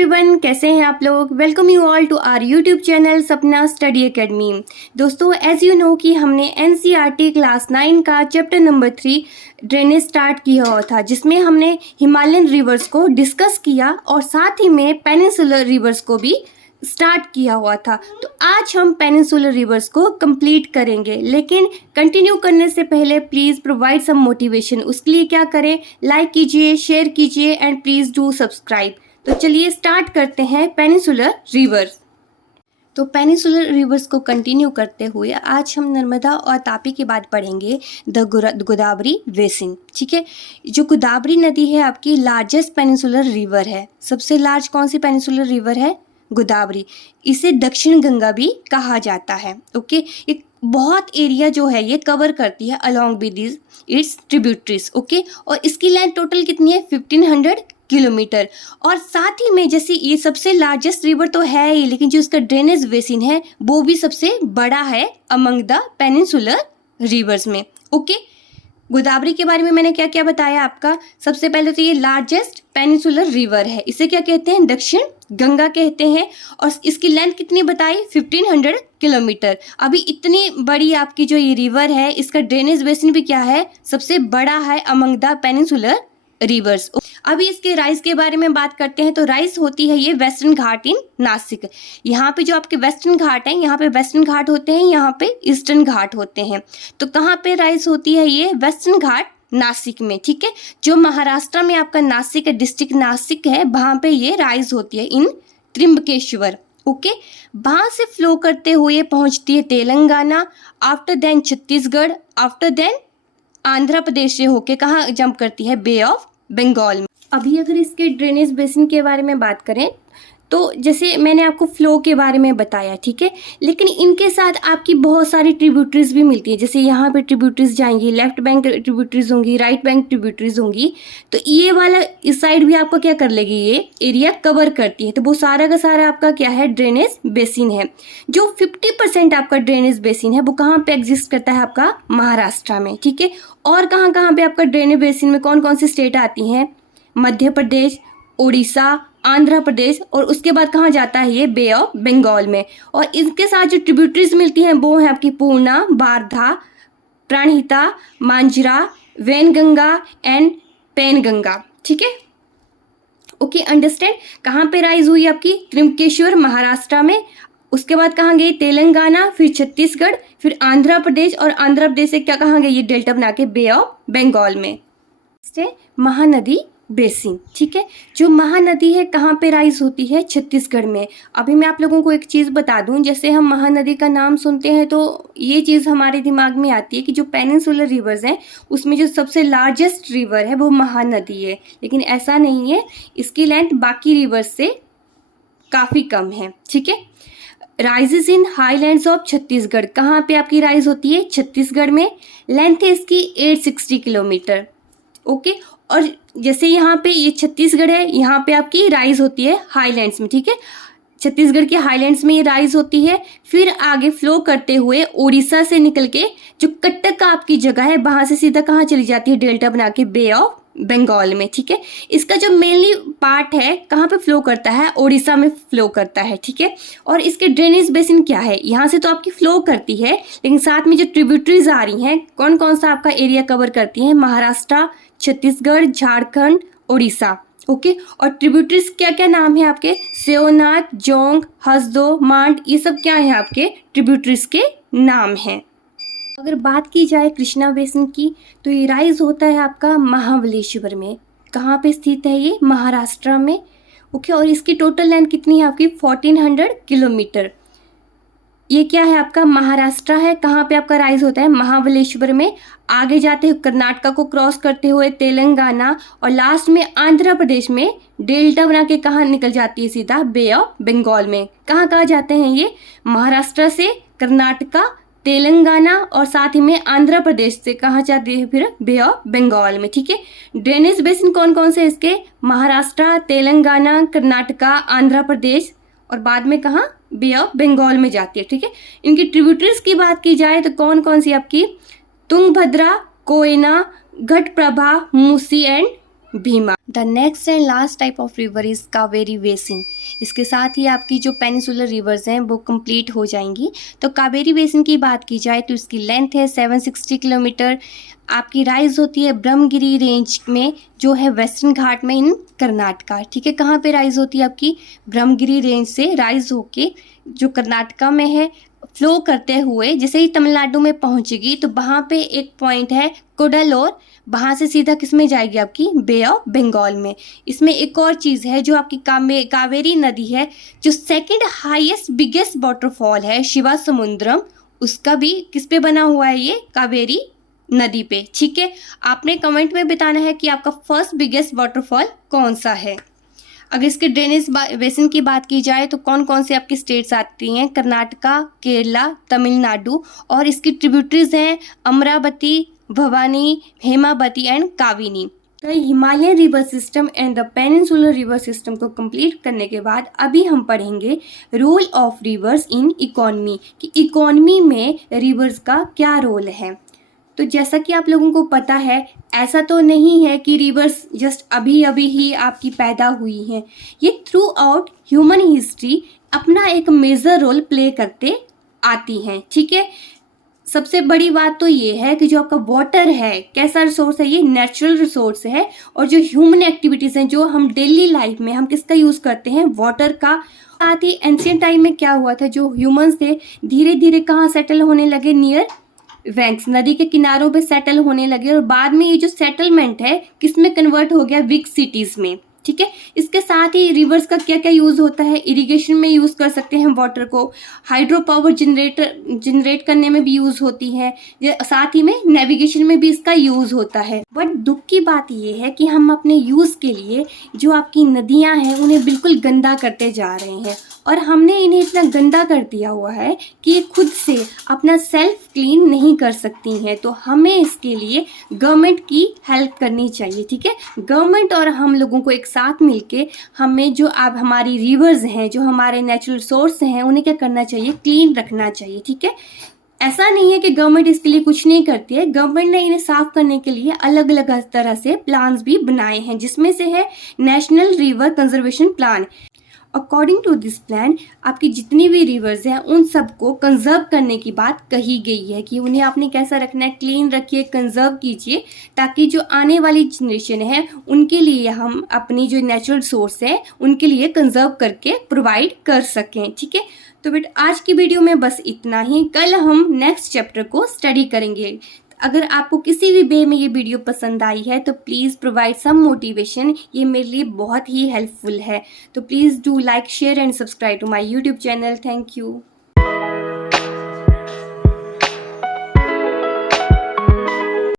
Everyone, कैसे हैं आप लोग। Welcome you all to our YouTube channel Sapna study academy. दोस्तों, एज यू नो कि हमने एनसीईआरटी क्लास 9 का चैप्टर नंबर 3 ड्रेनेज स्टार्ट किया हुआ था, जिसमें हमने हिमालयन रिवर्स को डिस्कस किया और साथ ही में पेनिनसुलर रिवर्स को भी स्टार्ट किया हुआ था। तो आज हम पेनिनसुलर रिवर्स को कंप्लीट करेंगे, लेकिन कंटिन्यू करने से पहले प्लीज़ प्रोवाइड सम मोटिवेशन। उसके लिए क्या करें, लाइक कीजिए, शेयर कीजिए एंड प्लीज़ डू सब्सक्राइब। तो चलिए स्टार्ट करते हैं पेनिनसुलर रिवर्स। तो पेनिनसुलर रिवर्स को कंटिन्यू करते हुए आज हम नर्मदा और तापी के बाद पढ़ेंगे द गोदावरी बेसिन। ठीक है, जो गोदावरी नदी है आपकी लार्जेस्ट पेनिनसुलर रिवर है। सबसे लार्ज कौन सी पेनिनसुलर रिवर है? गोदावरी। इसे दक्षिण गंगा भी कहा जाता है। ओके, एक बहुत एरिया जो है ये कवर करती है along with its tributaries. Okay, और इसकी लेंथ टोटल कितनी है? 1500 किलोमीटर। और साथ ही में जैसे ये सबसे लार्जेस्ट रिवर तो है ही, लेकिन जो इसका ड्रेनेज बेसिन है वो भी सबसे बड़ा है अमंग द पेनिनसुलर रिवर्स में। ओके, गोदावरी के बारे में मैंने क्या क्या बताया आपका। सबसे पहले तो ये लार्जेस्ट पेनिनसुलर रिवर है, इसे क्या कहते हैं? दक्षिण गंगा कहते हैं। और इसकी लेंथ कितनी बताई? 1500 किलोमीटर। अभी इतनी बड़ी आपकी जो ये रिवर है, इसका ड्रेनेज बेसिन भी क्या है? सबसे बड़ा है अमंग द पेनिनसुलर रिवर्स। अभी इसके राइज के बारे में बात करते हैं। तो राइज होती है ये वेस्टर्न घाट इन नासिक। यहाँ पे जो आपके वेस्टर्न घाट हैं, यहाँ पे वेस्टर्न घाट होते हैं, यहाँ पे ईस्टर्न घाट होते हैं। तो कहाँ पे राइज होती है ये? वेस्टर्न घाट नासिक में। ठीक है, जो महाराष्ट्र में आपका नासिक है, डिस्ट्रिक्ट नासिक है, वहाँ पे ये राइज होती है इन त्रिम्बकेश्वर। ओके, वहाँ से फ्लो करते हुए पहुँचती है Telangana, after then Chhattisgarh, after then Andhra Pradesh से होके कहाँ जंप करती है? बे ऑफ बंगाल में। अभी अगर इसके ड्रेनेज बेसिन के बारे में बात करें तो जैसे मैंने आपको फ्लो के बारे में बताया, ठीक है, लेकिन इनके साथ आपकी बहुत सारी ट्रिब्यूटरीज भी मिलती है। जैसे यहाँ पे ट्रिब्यूटरीज जाएंगी, लेफ्ट बैंक ट्रिब्यूटरीज होंगी, राइट बैंक ट्रिब्यूटरीज होंगी। तो ये वाला इस साइड भी आपका क्या कर लेगी? ये एरिया कवर करती है। तो वो सारा का सारा आपका क्या है? ड्रेनेज बेसिन है। जो 50% आपका ड्रेनेज बेसिन है वो कहाँ पे एग्जिस्ट करता है? आपका महाराष्ट्र में। ठीक है, और कहाँ कहाँ पे आपका ड्रेनेज बेसिन में कौन कौन सी स्टेट आती हैं? मध्य प्रदेश, उड़ीसा, आंध्र प्रदेश, और उसके बाद कहाँ जाता है ये? बे ऑफ बंगाल में। और इसके साथ जो ट्रिब्यूटरीज मिलती हैं वो है आपकी पूर्णा, वारधा, प्राणहिता, मांजरा, वैनगंगा एंड पेनगंगा। ठीक है, ओके, अंडरस्टैंड। कहाँ पे राइज हुई आपकी? त्रिम्बकेश्वर महाराष्ट्र में। उसके बाद कहाँ गई? तेलंगाना, फिर छत्तीसगढ़, फिर आंध्र प्रदेश, और आंध्र प्रदेश से क्या कहाँ गई? ये डेल्टा बना के बे ऑफ बंगाल में। महानदी बेसिन। ठीक है, जो महानदी है कहाँ पे राइज होती है? छत्तीसगढ़ में। अभी मैं आप लोगों को एक चीज़ बता दूं, जैसे हम महानदी का नाम सुनते हैं तो ये चीज़ हमारे दिमाग में आती है कि जो पेनिनसुलर रिवर्स हैं उसमें जो सबसे लार्जेस्ट रिवर है वो महानदी है, लेकिन ऐसा नहीं है। इसकी लेंथ बाकी रिवर्स से काफ़ी कम है। ठीक है, rises in highlands of Chhattisgarh. कहाँ पे आपकी राइज होती है? छत्तीसगढ़ में। लेंथ है इसकी 860 किलोमीटर। ओके, और जैसे यहाँ पे ये छत्तीसगढ़ है, यहाँ पे आपकी राइज होती है हाईलैंड्स में। ठीक है, छत्तीसगढ़ के हाईलैंड्स में ये राइज होती है, फिर आगे फ्लो करते हुए उड़ीसा से निकल के जो कटक का आपकी जगह है वहां से सीधा कहाँ चली जाती है? डेल्टा बना के बे ऑफ बंगाल में। ठीक है, इसका जो मेनली पार्ट है कहाँ पे फ्लो करता है? उड़ीसा में फ्लो करता है। ठीक है, और इसके ड्रेनेज बेसिन क्या है? यहाँ से तो आपकी फ्लो करती है, लेकिन साथ में जो ट्रिब्यूटरीज आ रही हैं कौन कौन सा आपका एरिया कवर करती हैं? महाराष्ट्र, छत्तीसगढ़, झारखंड, उड़ीसा। ओके, और ट्रिब्यूटरीज क्या क्या नाम है आपके? सेओनाथ, जोंग, हसदो, मांड, ये सब क्या है आपके ट्रिब्यूटरीज के नाम हैं। अगर बात की जाए कृष्णा बेसिन की तो ये राइज होता है आपका महाबलेश्वर में। कहाँ पे स्थित है ये? महाराष्ट्र में। ओके, और इसकी टोटल लेंथ कितनी है आपकी? 1400 किलोमीटर। ये क्या है आपका? महाराष्ट्र है। कहाँ पे आपका राइज होता है? महाबलेश्वर में। आगे जाते हुए कर्नाटका को क्रॉस करते हुए तेलंगाना, और लास्ट में आंध्र प्रदेश में डेल्टा बना के कहाँ निकल जाती है? सीधा बे ऑफ बंगाल में। कहाँ कहाँ जाते हैं ये? महाराष्ट्र से कर्नाटका, तेलंगाना, और साथ ही में आंध्र प्रदेश से कहाँ जाती है? फिर बे ऑफ बंगाल में। ठीक है, ड्रेनेज बेसिन कौन कौन से इसके? महाराष्ट्र, तेलंगाना, कर्नाटका, आंध्र प्रदेश, और बाद में कहाँ? बे ऑफ बंगाल में जाती है। ठीक है, इनकी ट्रिब्यूटरीज की बात की जाए तो कौन कौन सी आपकी? Tungabhadra, Koyna, Ghataprabha, Musi and Bhima. The next and last type of river is Kaveri basin. इसके साथ ही आपकी जो पेनिसुलर रिवर्स हैं वो कंप्लीट हो जाएंगी। तो कावेरी बेसिन की बात की जाए तो इसकी लेंथ है 760 किलोमीटर। आपकी राइज होती है ब्रह्मगिरी रेंज में, जो है वेस्टर्न घाट में इन कर्नाटका। ठीक है, कहाँ पे राइज होती है? आपकी ब्रह्मगिरी रेंज से राइज होके जो कर्नाटका में है, फ्लो करते हुए जैसे ही तमिलनाडु में पहुंचेगी तो वहाँ पे एक पॉइंट है कुडालोर, वहाँ से सीधा किस में जाएगी? आपकी बे ऑफ बंगाल में। इसमें एक और चीज़ है, जो आपकी कावेरी नदी है, जो सेकंड हाईएस्ट बिगेस्ट वाटरफॉल है शिवा समुद्रम, उसका भी किस पे बना हुआ है? ये कावेरी नदी पे। ठीक है, आपने कमेंट में बताना है कि आपका फर्स्ट बिगेस्ट वाटरफॉल कौन सा है। अगर इसके ड्रेनेज बेसिन की बात की जाए तो कौन कौन से आपकी स्टेट्स आती हैं? कर्नाटका, केरला, तमिलनाडु, और इसकी ट्रिब्यूटरीज हैं अमरावती, भवानी, हेमावती एंड काविनी। तो Himalayan river system and the peninsular river system को कंप्लीट करने के बाद अभी हम पढ़ेंगे role of rivers in economy, कि इकोनॉमी में रिवर्स का क्या रोल है। तो जैसा कि आप लोगों को पता है, ऐसा तो नहीं है कि रिवर्स जस्ट अभी अभी ही आपकी पैदा हुई हैं। ये थ्रू आउट ह्यूमन हिस्ट्री अपना एक मेजर रोल प्ले करते आती हैं। ठीक है, सबसे बड़ी बात तो ये है कि जो आपका वाटर है, कैसा रिसोर्स है? ये नेचुरल रिसोर्स है। और जो ह्यूमन एक्टिविटीज़ हैं, जो हम डेली लाइफ में हम किसका यूज़ करते हैं? वाटर का। साथ ही एंशियंट टाइम में क्या हुआ था, जो ह्यूमंस थे धीरे धीरे कहाँ सेटल होने लगे? नियर बैंक्स, नदी के किनारों पे सेटल होने लगे, और बाद में ये जो सेटलमेंट है किस में कन्वर्ट हो गया? बिग सिटीज में। ठीक है, इसके साथ ही रिवर्स का क्या क्या यूज होता है? इरिगेशन में यूज कर सकते हैं वाटर को, हाइड्रो पावर जनरेट करने में भी यूज होती है, साथ ही में नेविगेशन में भी इसका यूज होता है। बट दुख की बात ये है कि हम अपने यूज के लिए जो आपकी नदियां हैं उन्हें बिल्कुल गंदा करते जा रहे हैं, और हमने इन्हें इतना गंदा कर दिया हुआ है कि ये खुद से अपना सेल्फ क्लीन नहीं कर सकती हैं। तो हमें इसके लिए गवर्नमेंट की हेल्प करनी चाहिए। ठीक है, गवर्नमेंट और हम लोगों को एक साथ मिलके हमें जो अब हमारी रिवर्स हैं, जो हमारे नेचुरल सोर्स हैं, उन्हें क्या करना चाहिए? क्लीन रखना चाहिए। ठीक है, ऐसा नहीं है कि गवर्नमेंट इसके लिए कुछ नहीं करती है। गवर्नमेंट ने इन्हें साफ करने के लिए अलग अलग तरह से प्लान्स भी बनाए हैं, जिसमें से है national river conservation plan. According to this plan आपकी जितनी भी रिवर्स हैं उन सबको कंजर्व करने की बात कही गई है, कि उन्हें आपने कैसा रखना है? क्लीन रखिए, कंजर्व कीजिए, ताकि जो आने वाली जनरेशन है उनके लिए हम अपनी जो नेचुरल सोर्स है उनके लिए कंजर्व करके प्रोवाइड कर सकें। ठीक है, तो बेटा आज की वीडियो में बस इतना ही। कल हम नेक्स्ट चैप्टर को स्टडी करेंगे। अगर आपको किसी भी वे में ये वीडियो पसंद आई है तो प्लीज़ प्रोवाइड सम मोटिवेशन, ये मेरे लिए बहुत ही हेल्पफुल है। तो please do like, share and subscribe to my YouTube channel. Thank you.